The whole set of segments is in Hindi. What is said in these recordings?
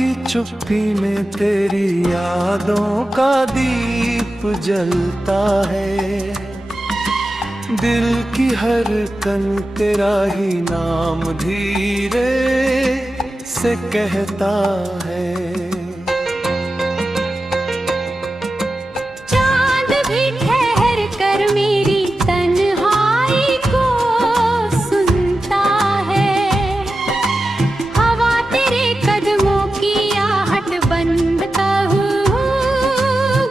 की चुप्पी में तेरी यादों का दीप जलता है। दिल की हर कन तेरा ही नाम धीरे से कहता है। चांद भी ठहर कर मेरी तन्हाई को सुनता है। हवा तेरे कदमों की आहट बंद कहूँ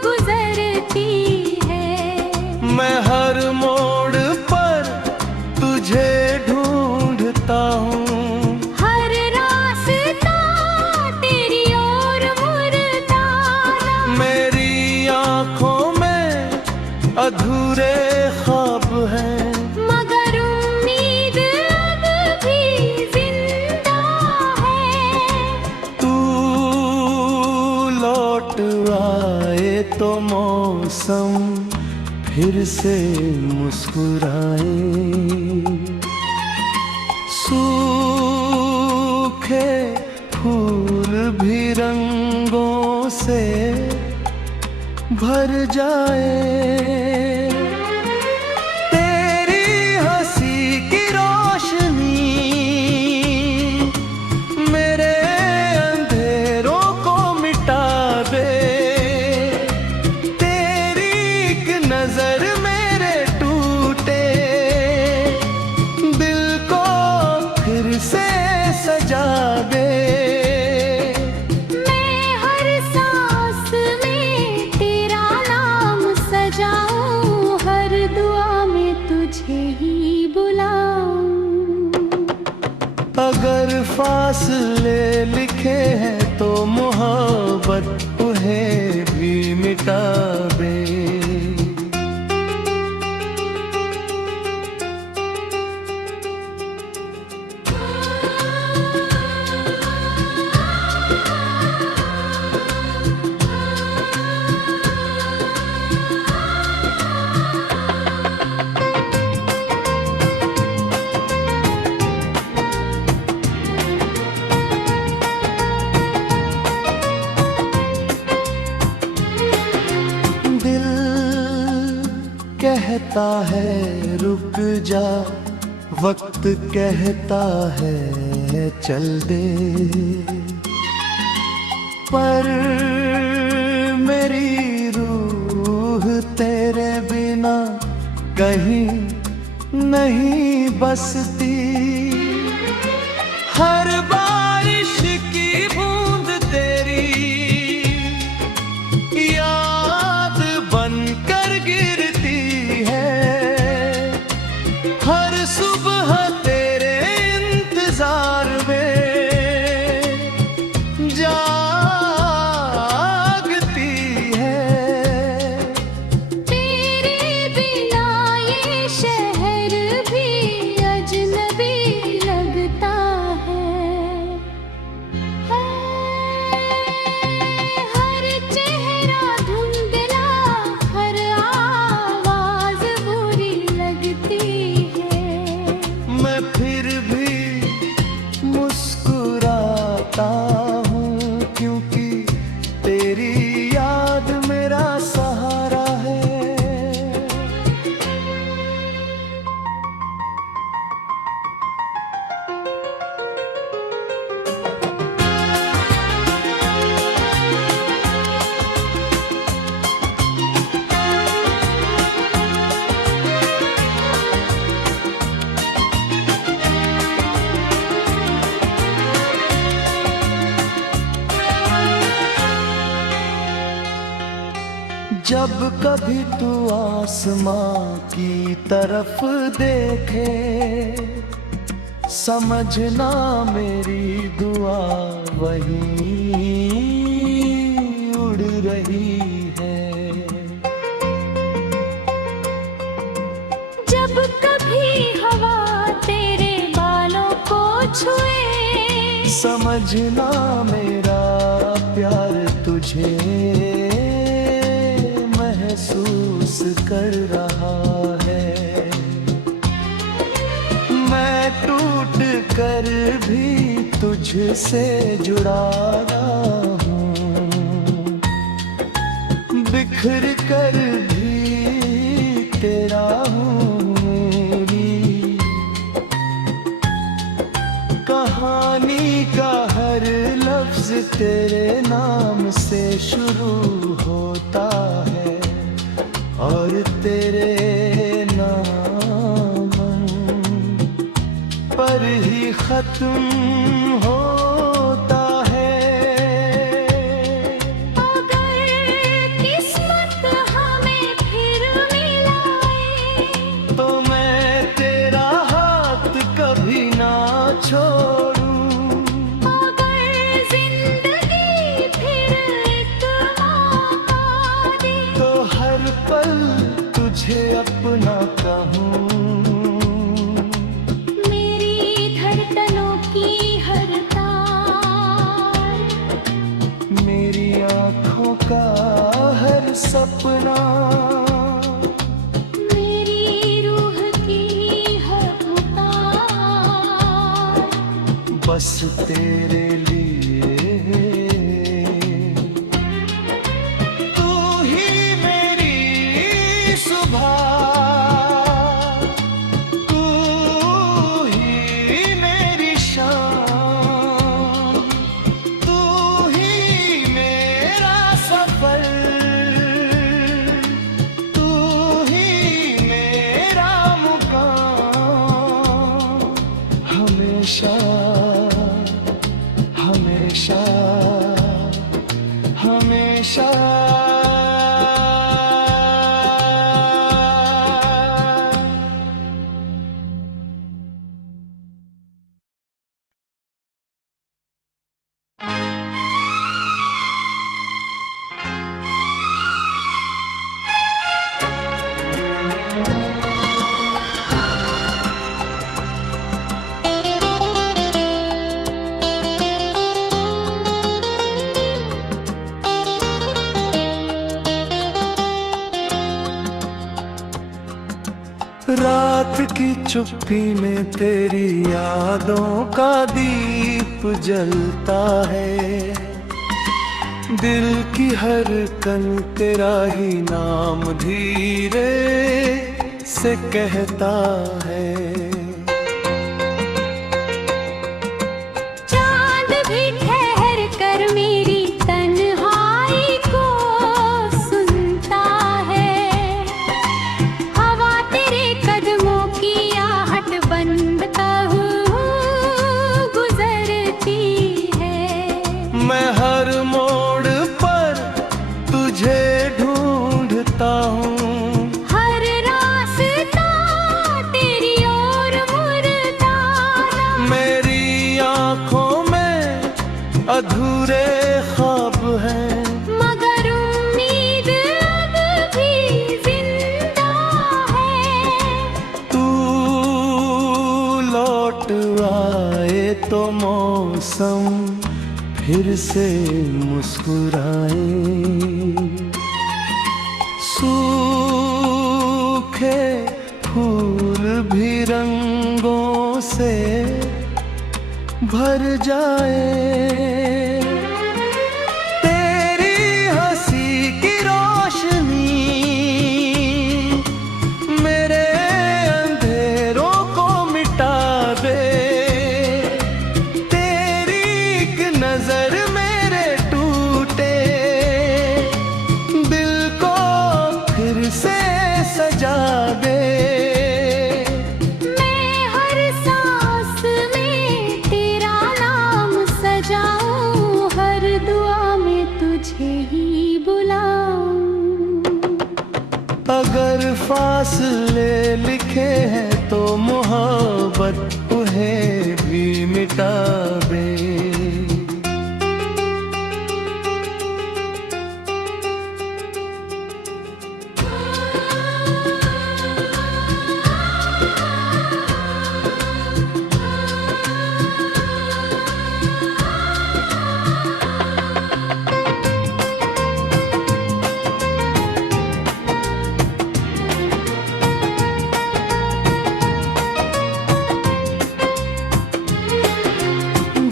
गुजरती है। मैं हर मोड़ पर तुझे ढूंढता हूँ। हर रास्ता तेरी ओर मुड़ता ना। मेरी आँखों में अधूरे ख्वाब हैं, मगर उम्मीद अब भी जिंदा है। तू लौट आए तो मौसम फिर से मुस्कुराए। सूखे फूल भी रंगों से भर जाए। तेरी हंसी की रोशनी मेरे अंधेरों को मिटा दे। तेरी एक नजर मेरे टूटे दिल को फिर से सजा दे। मैं हर सांस में तेरा नाम सजाऊं, हर दुआ में तुझे ही बुलाऊं। अगर फासले लिखे हैं तो मोहब्बत उन्हें भी मिटा दे। दिल कहता है रुक जा, वक्त कहता है चल दे। पर मेरी रूह तेरे बिना कहीं नहीं बसती। हर बारिश की बूंद तेरी याद बनकर गिरती है। हर सुबह तेरे इंतजार में जागती है। तेरे बिना ये शहर भी अजनबी लगता है। हर चेहरा धुंधला, हर आवाज बुरी लगती है। मैं फिर भी मुस्कुराता हूँ क्योंकि तेरी याद मेरा सहारा है। जब कभी तू आसमां की तरफ देखे, समझना मेरी दुआ वहीं उड़ रही है। जब कभी हवा तेरे बालों को छुए, समझना मेरा प्यार तुझे महसूस कर रहा है। मैं टूट कर भी तुझ तुझसे जुड़ा रहा हूँ, बिखर कर भी तेरा हूँ। मेरी कहानी का हर लफ्ज तेरे नाम से शुरू होता है और तेरे नाम पर ही खत्म होता है। अगर किस्मत हमें फिर मिलाए तो मैं तेरा हाथ कभी ना छोड़ूं। अगर जिंदगी फिर एक मौका दे तो हर पल तुझे अपना कहूँ। मेरी धड़कनों की हर तार, मेरी आँखों का हर सपना, मेरी रूह की हर पुकार, बस तेरे लिए। तू ही मेरी सुबह, तू ही मेरी शाम, तू ही मेरा सफर, तू ही मेरा मुकाम। हमेशा हमेशा हमेशा। रात की चुप्पी में तेरी यादों का दीप जलता है। दिल की हर कन तेरा ही नाम धीरे से कहता है। चांद भी ठहर कर मेरी तन्हाई को सुनता है। हवा तेरे कदमों की आहट बन कहूँ गुजरती है। मैं हर मोड़ पर तुझे ढूंढता हूँ, हर रास्ता तेरी ओर मुड़ता ना। मेरी आँखों में अधूरे ख्वाब हैं, मगर उम्मीद अब भी जिंदा है। तू लौट आए तो मौसम फिर से मुस्कुराए। सूखे फूल भी रंगों से भर जाए। तेरी हंसी की रोशनी मेरे अंधेरों को मिटा दे। तेरी एक नजर मेरे टूटे दिल को फिर से सजा दे। मैं हर सांस में तेरा नाम सजाऊं, हर दुआ में तुझे ही बुलाऊं। अगर फासले लिखे हैं तो मोहब्बत उन्हें भी मिटा दे।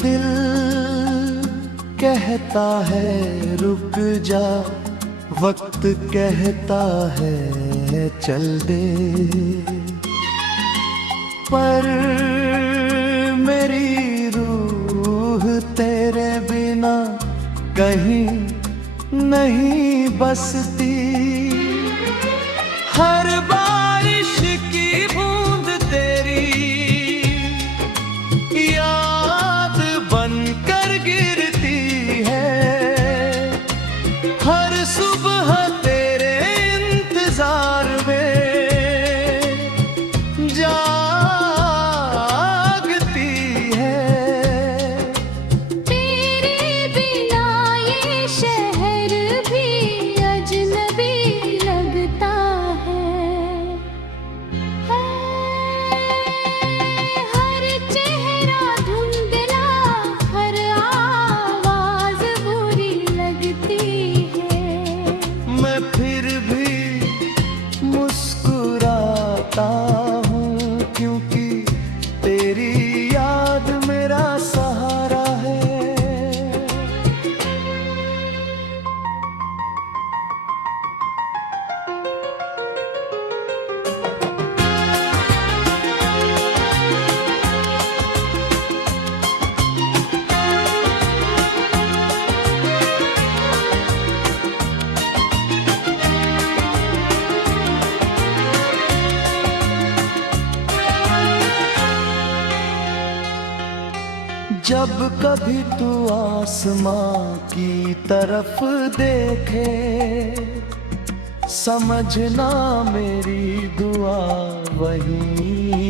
दिल कहता है रुक जा, वक्त कहता है चल दे, पर मेरी रूह तेरे बिना कहीं नहीं बसती। हर बारिश की बूंद तेरी याद बनकर गिरती है, हर सुबह तेरे इंतजार में जागती है। तेरे बिना ये शहर भी अजनबी लगता है। हर चेहरा धुंधला, हर आवाज बुरी लगती है। मैं फिर भी मुस्कुराता हूँ, क्योंकि तेरी याद मेरा सहारा है। जब कभी तू आसमां की तरफ देखे, समझना मेरी दुआ वहीं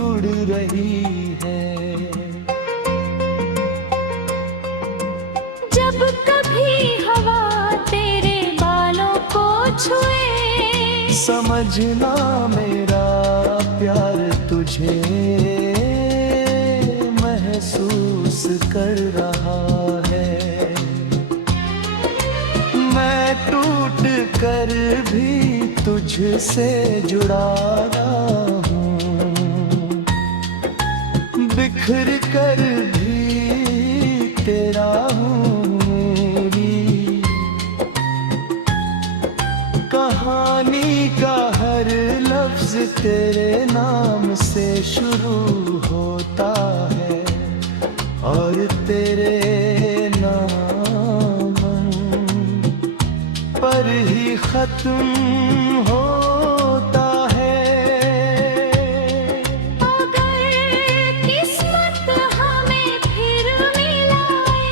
उड़ रही है। जब कभी हवा तेरे बालों को छुए, समझना मेरा प्यार तुझे महसूस कर रहा है। मैं टूट कर भी तुझसे जुड़ा रहा हूँ, बिखर कर भी तेरा हूँ। मेरी कहानी का हर लफ्ज तेरे नाम से शुरू होता है, और तेरे नाम पर ही खत्म होता है। अगर किस्मत हमें फिर मिलाए,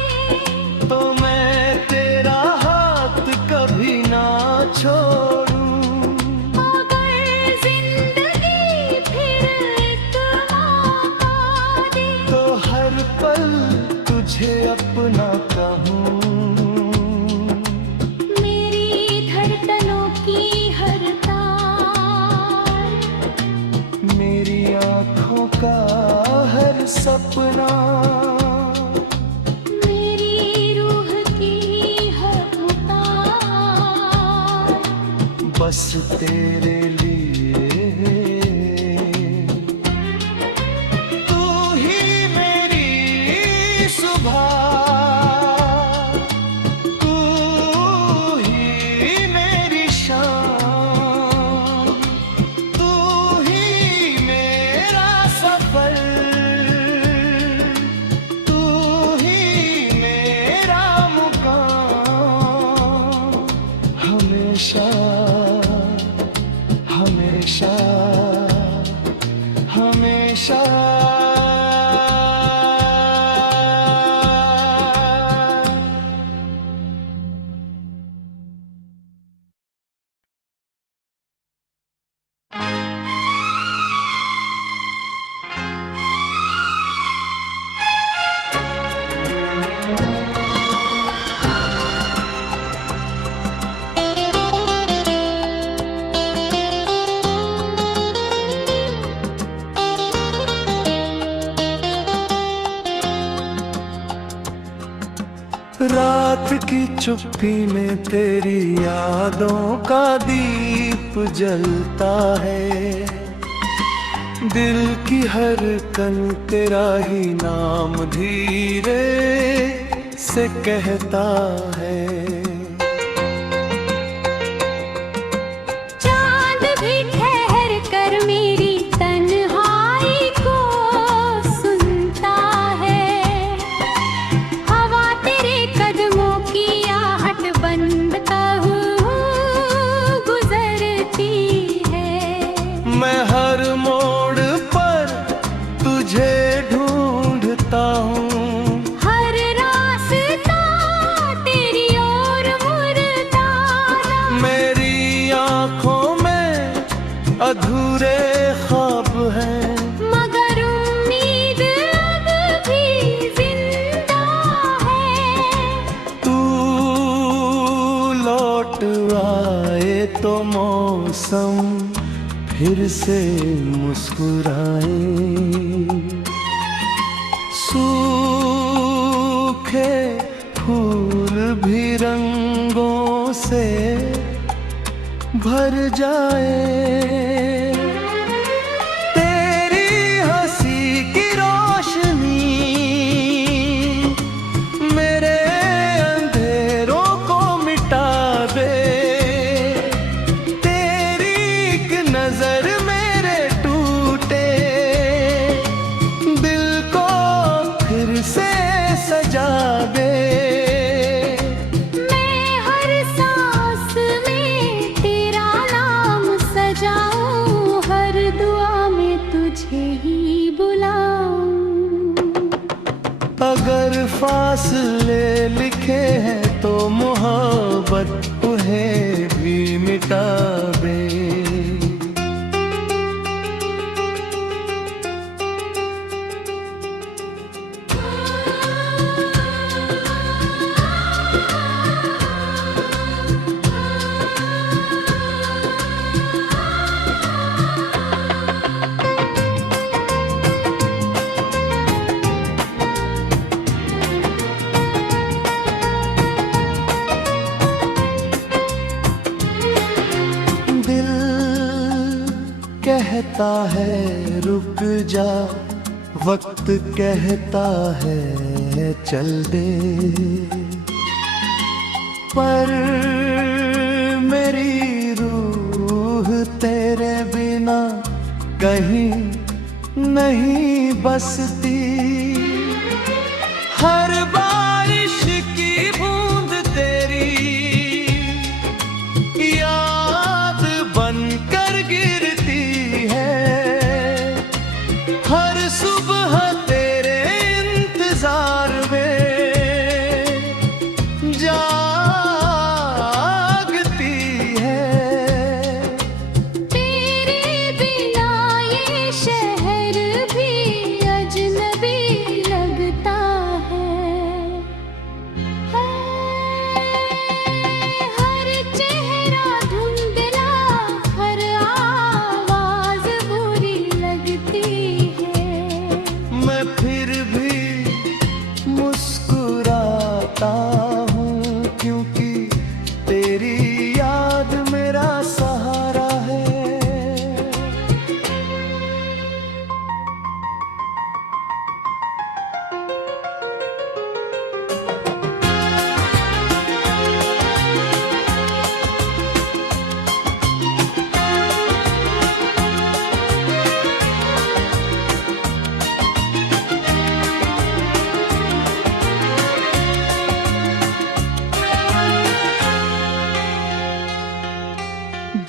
तो मैं तेरा हाथ कभी ना छोड़ूं। अगर जिंदगी फिर एक मौका दे, तो हर पल तुझे अपना कहूँ। मेरी धड़कनों की हर तार, मेरी आँखों का हर सपना, मेरी रूह की हर पुकार, बस तेरे लिए। तू ही मेरी सुबह, तू ही मेरी शाम, तू ही मेरा सफर, तू ही मेरा मुकाम। हमेशा हमेशा हमेशा। रात की चुप्पी में तेरी यादों का दीप जलता है, दिल की हर कन तेरा ही नाम धीरे से कहता है। चांद भी ठहर कर मेरी तन्हाई को सुनता है। हवा तेरे कदमों की आहट बंद कहूँ गुजरती है। मैं हर मोड़ पर तुझे ढूंढता हूँ। हर रास्ता तेरी ओर मुड़ता ना। मेरी आँखों में अधूरे ख्वाब हैं, मगर उम्मीद अब भी जिंदा है। तू लौट आए तो मौसम फिर से मुस्कुराए। सूखे फूल भी रंगों से भर जाए। तेरी हंसी की रोशनी मेरे अंधेरों को मिटा दे। तेरी एक नजर मेरे टूटे दिल को फिर से सजा दे। मैं हर सांस में तेरा नाम सजाऊं, हर दुआ में तुझे ही बुलाऊं। अगर फासले लिखे हैं तो मोहब्बत उन्हें भी मिटा दे। दिल कहता है रुक जा, वक्त कहता है चल दे। पर मेरी रूह तेरे बिना कहीं नहीं बसती। हर बारिश की बूंद तेरी याद बनकर गिरती है। हर सुबह तेरे इंतजार में जागती है। तेरे बिना ये शहर भी अजनबी लगता है। हर चेहरा धुंधला, हर आवाज बुरी लगती है। मैं फिर भी मुस्कुराता हूँ क्योंकि तेरी याद मेरा सहारा है।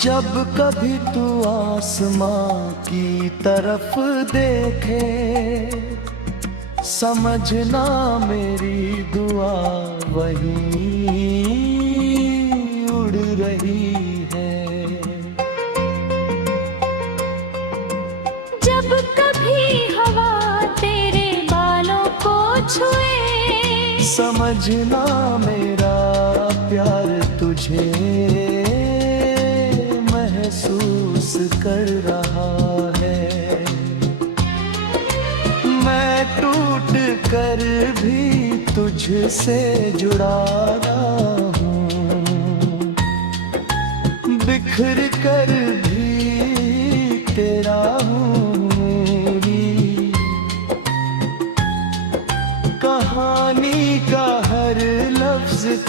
जब कभी तू आसमां की तरफ देखे, समझना मेरी दुआ वहीं उड़ रही है। जब कभी हवा तेरे बालों को छुए, समझना मेरा प्यार तुझे महसूस कर रहा है। मैं टूट कर भी तुझसे जुड़ा रहा हूँ, बिखर कर भी तेरा हूँ। मेरी कहानी का हर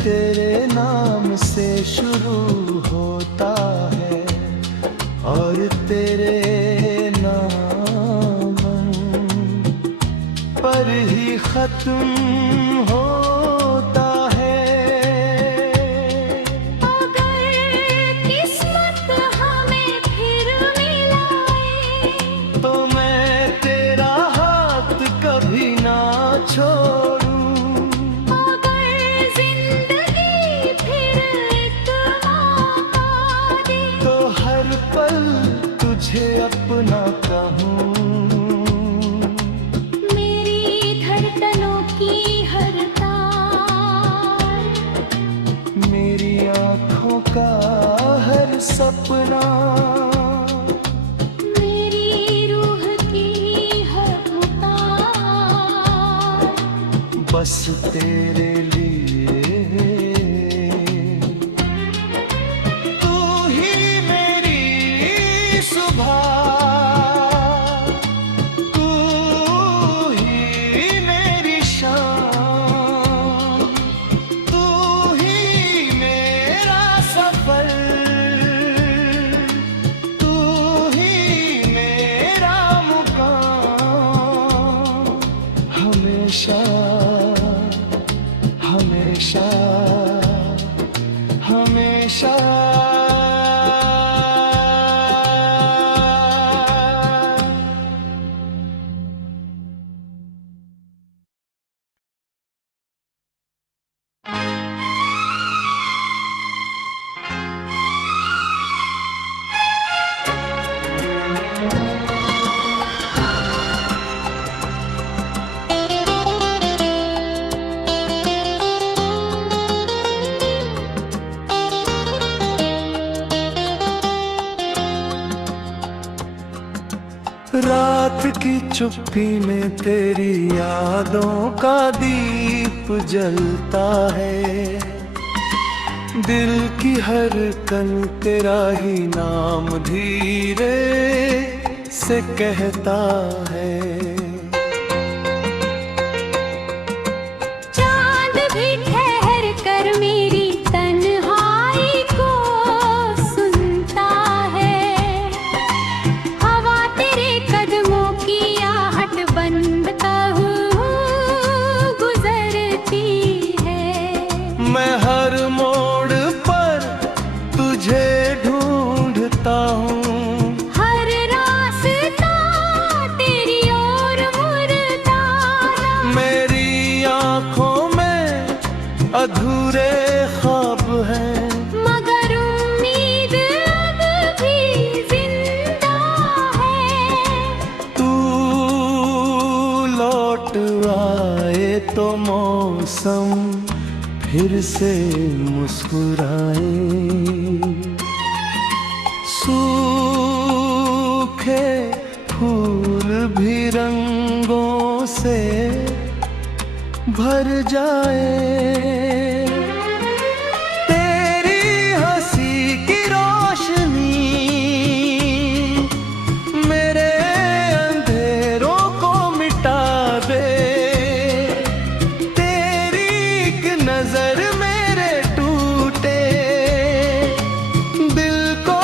तेरे नाम से शुरू होता है और तेरे नाम पर ही खत्म होता है। अगर किस्मत हमें फिर मिलाए तो मैं तेरा हाथ कभी ना छोड़ूं। अगर जिंदगी फिर एक मौका दे तो हर पल तुझे अपना कहूँ। मेरी धड़कनों की हर तार मेरी आँखों का हर सपना मेरी रूह की हर पुकार बस तेरे लिए। तू ही मेरी सुबह, तू ही मेरी शाम, तू ही मेरा सफर, तू ही मेरा मुकाम। हमेशा हमेशा हमेशा रात की चुप्पी में तेरी यादों का दीप जलता है। दिल की हर कन तेरा ही नाम धीरे से कहता है। चांद भी ठहर कर मेरी तन्हाई को सुनता है। हवा तेरे कदमों की आहट बंद कहूँ गुजरती है। मैं हर मोड़ पर तुझे ढूंढता हूँ। हर रास्ता तेरी ओर मुड़ता ना मेरी आँखों में अधूरे ख्वाब हैं। मगर उम्मीद अब भी जिंदा है। तू लौट आए तो मौसम फिर से मुस्कुराए। सूखे फूल भी रंगों से भर जाए। तेरी हंसी की रोशनी मेरे अंधेरों को मिटा दे। तेरी एक नजर मेरे टूटे दिल को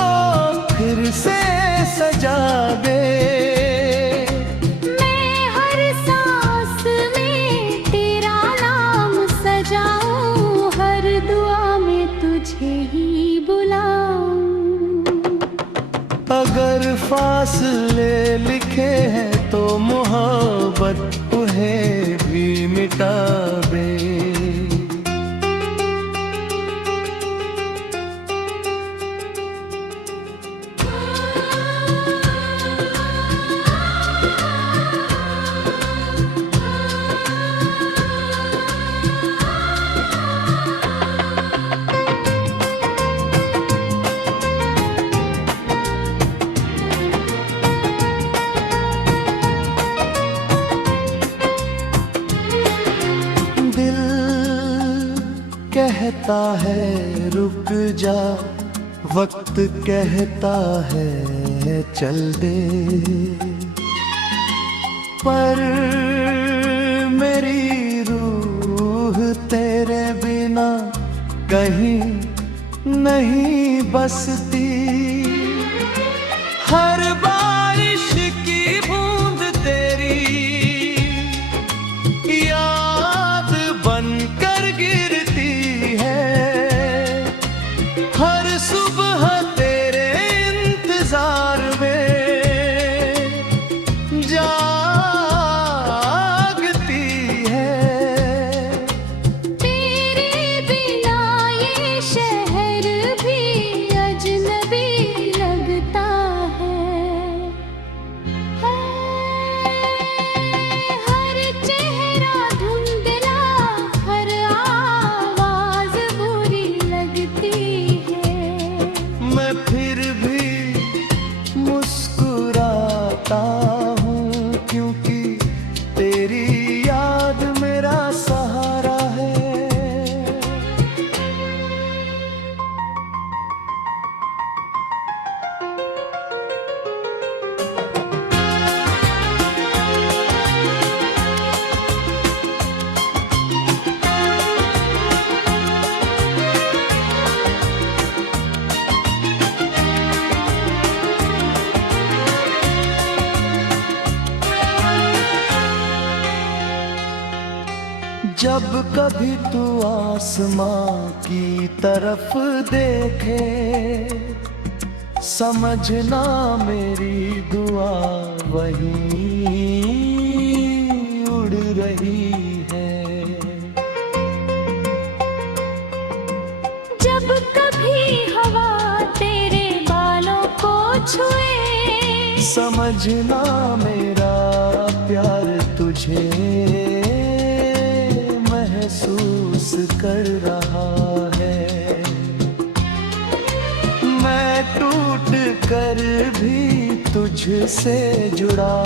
फिर से सजा दे। मैं हर सांस में तेरा नाम सजाऊं। हर दुआ में तुझे ही बुलाऊं। अगर फासले लिखे हैं तो मोहब्बत उन्हें भी मिटा दे। कहता है रुक जा, वक्त कहता है चल दे, पर मेरी रूह तेरे बिना कहीं नहीं बसती। हर बारिश की बूंद तेरी याद बनकर गिरती है। हर सुबह तेरे इंतजार में जागती है। तेरे बिना ये शहर भी अजनबी लगता है। हर चेहरा धुंधला, हर आवाज बुरी लगती है। मैं फिर भी मुस्कुराता हूँ क्योंकि तेरी याद मेरा सहारा है। जब कभी तू आसमां की तरफ देखे, समझना मेरी दुआ वहीं उड़ रही है। जब कभी हवा तेरे बालों को छुए, समझना मेरा प्यार तुझे महसूस कर रहा है। मैं टूट कर भी तुझसे जुड़ा